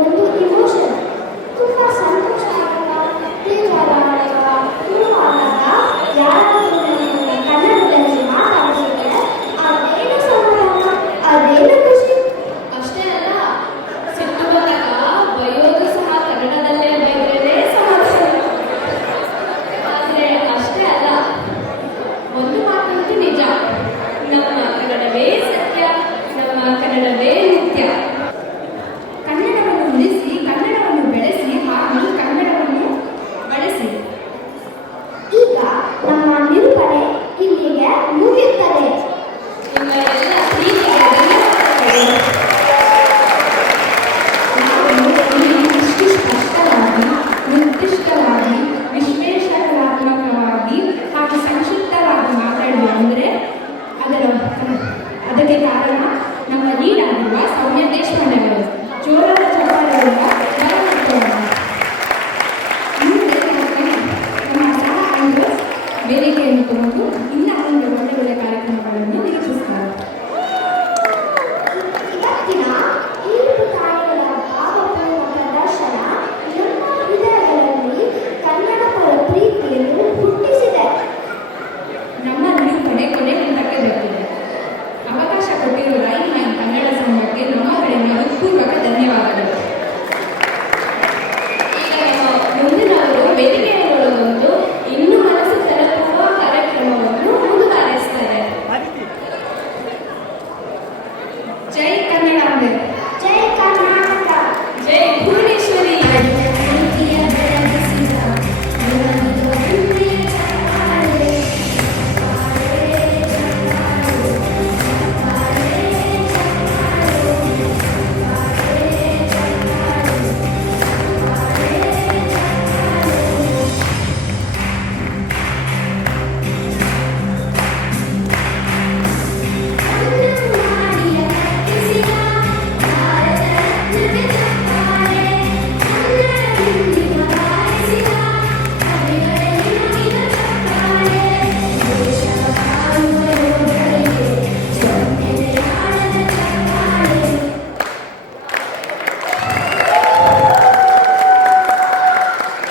ಒಂದು ಇಮೋಷನ್ ತುಂಬಾ ಸಂತೋಷ ಆಗುತ್ತಾ ಬೇಜಾರಾಗುತ್ತಾ ನೋವಾದಾಗ ಯಾರಾದರೂ ಕನ್ನಡದಲ್ಲಿ ಮಾತಾಡಿಸಿದ್ರೆ ಅದೇನು ಸಮಾಧಾನ, ಅದೇನು ಖುಷಿ. ಅಷ್ಟೇ ಅಲ್ಲ, ಸಿಟ್ಟು ಬಂದಾಗ ಬೈಯೋದು ಸಹ ಕನ್ನಡದಲ್ಲೇ ಬೈದ್ರೇನೆ ಸಮಾಧಾನ. ಆದ್ರೆ ಅಷ್ಟೇ ಅಲ್ಲ, ಒಂದು ಮಾತಂತೂ ನಿಜ, ನಮ್ಮ ಕನ್ನಡವೇ ಸತ್ಯ, ನಮ್ಮ ಕನ್ನಡವೇ ನಿತ್ಯ. ಕನ್ನಡವನ್ನು ಉಳಿಸಿ, ಕನ್ನಡವನ್ನು ಬೆಳೆಸಿ ಹಾಗೂ ಕನ್ನಡವನ್ನು ಬಳಸಿ. ಈಗ ನಮ್ಮ ನಿರೂಪಣೆ ಇಲ್ಲಿಗೆ ಮುಗಿಯುತ್ತದೆ. ನಿಮ್ಮ ಎಲ್ಲ ಪ್ರೀತಿಗೆ ಧನ್ಯವಾದಗಳು. ನಾವು ಇಲ್ಲಿ ಇಷ್ಟು ಸ್ಪಷ್ಟವಾಗಿ, ನಿರ್ದಿಷ್ಟವಾಗಿ, ವಿಶ್ಲೇಷಣಾತ್ಮಕವಾಗಿ ಹಾಗೂ ಸಂಕ್ಷಿಪ್ತವಾಗಿ ಮಾತಾಡಿದೆ ಅಂದರೆ ಅದಕ್ಕೆ ಕಾರಣ ನಮ್ಮ ಲೀಡ್ ಆಗಿರುವ ಸೌಮ್ಯ ದೇಶಪಾಂಡೆ ಅವರು. ಜೋರಾದ ಚಪ್ಪಾಳೆಗಳಿಂದ ಬರಮಾಡ್ಕೊಳ್ಳೋಣ. ಮುಂದೆ ನಮ್ಮ ಸಹ ಆಂಕರ್ಸ್ ವೇದಿಕೆಯನ್ನು ತಗೊಂಡು ಇನ್ನೂ ಒಂದು ಒಳ್ಳೆ ಒಳ್ಳೆ ಕಾರ್ಯಕ್ರಮಗಳನ್ನು ನಿರೀಕ್ಷಿಸ್ತಾರೆ. ಇವತ್ತಿನ ಈ ತಾಯಿಗಳ ಭಾವಪೂರ್ಣ ಪ್ರದರ್ಶನ ನಮ್ಮ ಹೃದಯಗಳಲ್ಲಿ ಕನ್ನಡ ಪರ ಪ್ರೀತಿಯನ್ನು ಹುಟ್ಟಿಸಿದೆ. ನಮ್ಮ ನಿರೂಪಣೆ ಕೊನೆ ಹಂತಕ್ಕೆ ಬರ್ತಿದೆ. ಅವಕಾಶ ಕೊಟ್ಟಿರುವ ಲೈನ್ ಲೈನ್ ಕನ್ನಡ ಸಂಘಕ್ಕೆ ನಮ್ಮ ಕಡೆಯಿಂದ ಹೃತ್ಪೂರ್ವಕ ಧನ್ಯವಾದಗಳು. ಈಗ ನಮ್ಮ ಮುಂದಿನವರು ವೇದಿಕೆಯೊಳಗೊಂಡು ಇನ್ನೂ ಮನಸ್ಸು ತಲುಪುವ ಕಾರ್ಯಕ್ರಮವನ್ನು ಮುಂದುವರಿಸ್ತಾರೆ. ಜೈ ಕನ್ನಡಾಂಬೆ, ಜೈ ಕರ್ನಾಟಕ. ಜೈ ಭುವನೇಶ್ವರಿ. ಪ್ರೀತಿಯ ಬೆಳಗಿಸಿದ ಒಂದು ಹೆಮ್ಮೆಯ ಚಪ್ಪಾಳೆ.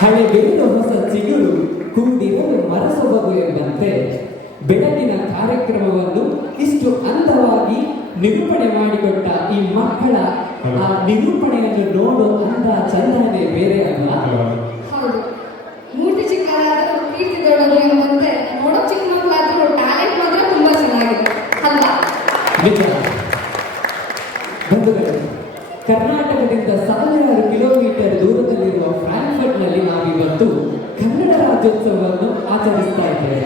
ಹಳೆಬೆಳೆದ ಹೊಸ ಚಿಗುರು ಕೂಡಿರಲು ಮರಸೊಬಗು ಎಂಬಂತೆ ಬೆಳಗಿನ ಕಾರ್ಯಕ್ರಮವನ್ನು ಇಷ್ಟು ಅಂದವಾಗಿ ನಿರೂಪಣೆ ಮಾಡಿಕೊಟ್ಟ ಈ ಮಕ್ಕಳ ಆ ನಿರೂಪಣೆಯನ್ನು ನೋಡೋ ಅಂದ ಚಂದನೆ ಬೇರೆ ಅಲ್ವಾ? ಹೌದು, ಮೂರ್ತಿ ಚಿಕ್ಕದಾದರೂ ಕೀರ್ತಿ ದೊಡ್ಡದು ಎಂಬಂತೆ ನೋಡೋ ಚಿಕ್ಕ ಮಕ್ಕಳಾದರೂ ಟ್ಯಾಲೆಂಟ್ ಮಾತ್ರ ತುಂಬಾ ಚೆನ್ನಾಗಿದೆ ಅಲ್ವಾ? ನಿಜ. ಬಂಧುಗಳೇ, ಕರ್ನಾಟಕದಿಂದ ಸಾವಿರಾರು ಕಿಲೋಮೀಟರ್ ದೂರದಲ್ಲಿರುವ ಫ್ರಾಂಕ್ಫರ್ಟ್ನಲ್ಲಿ ನಾವಿವತ್ತು ಕನ್ನಡ ರಾಜ್ಯೋತ್ಸವವನ್ನು ಆಚರಿಸ್ತಾ ಇದ್ದೇವೆ.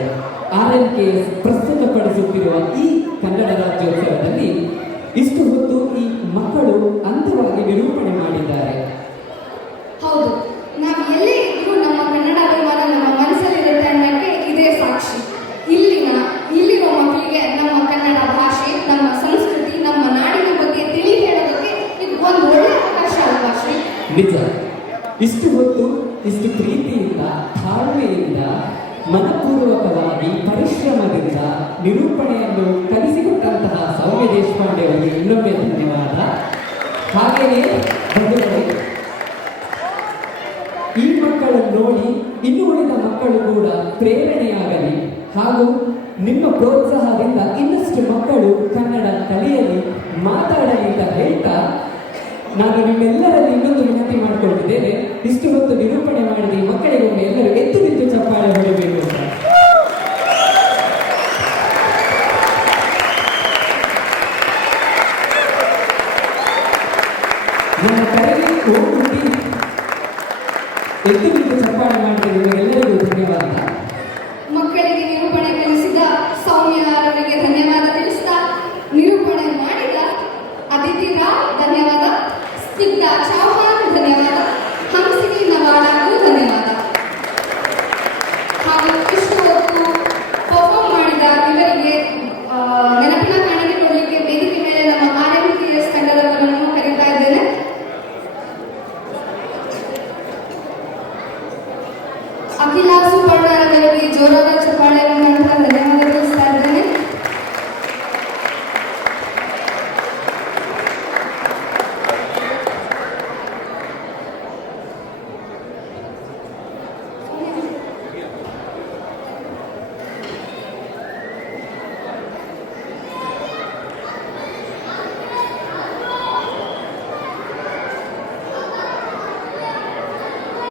RNKS ಪ್ರಸ್ತುತಪಡಿಸುತ್ತಿರುವ ಈ ಕನ್ನಡ ರಾಜ್ಯೋತ್ಸವದಲ್ಲಿ ಇಷ್ಟು ಹೊತ್ತು ಈ ಮಕ್ಕಳು ಅಂದವಾಗಿ ನಿರೂಪಣೆ ಮಾಡಿದ್ದಾರೆ. ಹೌದು, ನಾವು ಎಲ್ಲೇ ಇದ್ರೂ ನಮ್ಮ ಕನ್ನಡ ಅಭಿಮಾನ ನಮ್ಮ ಮನಸ್ಸಲ್ಲಿರುತ್ತೆ ಅನ್ನೋಕ್ಕೆ ಇದೇ ಸಾಕ್ಷಿ. ಇಲ್ಲಿರುವ ಮಕ್ಕಳಿಗೆ ನಮ್ಮ ಕನ್ನಡ ಭಾಷೆ, ನಮ್ಮ ಸಂಸ್ಕೃತಿ, ನಮ್ಮ ನಾಡಿನ ಬಗ್ಗೆ ತಿಳಿ ಹೇಳೋದಕ್ಕೆ ಇದು ಒಂದು ಒಳ್ಳೆ ಅವಕಾಶ ಅಲ್ವಾ ಶ್ರೀ? ನಿಜ. ಇಷ್ಟು ಹೊತ್ತು ಇಷ್ಟು ಪ್ರೀತಿಯಿಂದ, ತಾಳ್ಮೆಯಿಂದ, ಮನಪೂರ್ವಕವಾಗಿ ಪರಿಶ್ರಮದಿಂದ ನಿರೂಪಣೆಯನ್ನು ಕಲಿಸಿಕೊಟ್ಟಂತಹ ಸೌಮ್ಯ ದೇಶಪಾಂಡೆ ಅವರಿಗೆ ಇನ್ನೊಮ್ಮೆ ಧನ್ಯವಾದ. ಹಾಗೆಯೇ ಬಂಧುಗಳೇ, ಈ ಮಕ್ಕಳನ್ನು ನೋಡಿ ಇನ್ನು ಉಳಿದ ಮಕ್ಕಳು ಕೂಡ ಪ್ರೇರಣೆಯಾಗಲಿ ಹಾಗೂ ನಿಮ್ಮ ಪ್ರೋತ್ಸಾಹದಿಂದ ಇನ್ನಷ್ಟು ಮಕ್ಕಳು ಕನ್ನಡ ಕಲಿಯಲಿ, ಮಾತಾಡಲಿ ಅಂತ ಹೇಳ್ತಾ ನಾನು ನಿಮ್ಮೆಲ್ಲರಲ್ಲಿ ಇನ್ನೊಂದು ವಿನಂತಿ ಮಾಡಿಕೊಳ್ತಿದ್ದೇನೆ. ಇಷ್ಟು ಹೊತ್ತು ನಿರೂಪಣೆ ಮಾಡಿದ ಈ ಮಕ್ಕಳಿಗೊಮ್ಮೆ ಎಲ್ಲರೂ ಎದ್ದು ನಿಂತು ಚಪ್ಪಾಳೆ ಹೊಡಿಬೇಕು ಅಂತ. ನನ್ನ ಕರೆಗೆ ಹೋಗ್ಬಿಟ್ಟು ಎದ್ದು ನಿಂತು ಚಪ್ಪಾಳೆ ಮಾಡಿದ ನಿಮಗೆಲ್ಲರಿಗೂ ಧನ್ಯವಾದ. ಮಕ್ಕಳಿಗೆ ನಿರೂಪಣೆ ಕಲಿಸಿದ ಸೌಮ್ಯ ಅವರಿಗೆ ಧನ್ಯವಾದ ತಿಳಿಸ್ತಾ, ನಿರೂಪಣೆ ಮಾಡಿದ ಅದಿತಿ ರಾವ್ ಧನ್ಯವಾದ, ಸ್ನಿಗ್ಧ ಚೌಹಾನ್ ಧನ್ಯವಾದ, ಹಂಸಿನಿ ನವಾಡಗೂ ಧನ್ಯವಾದ.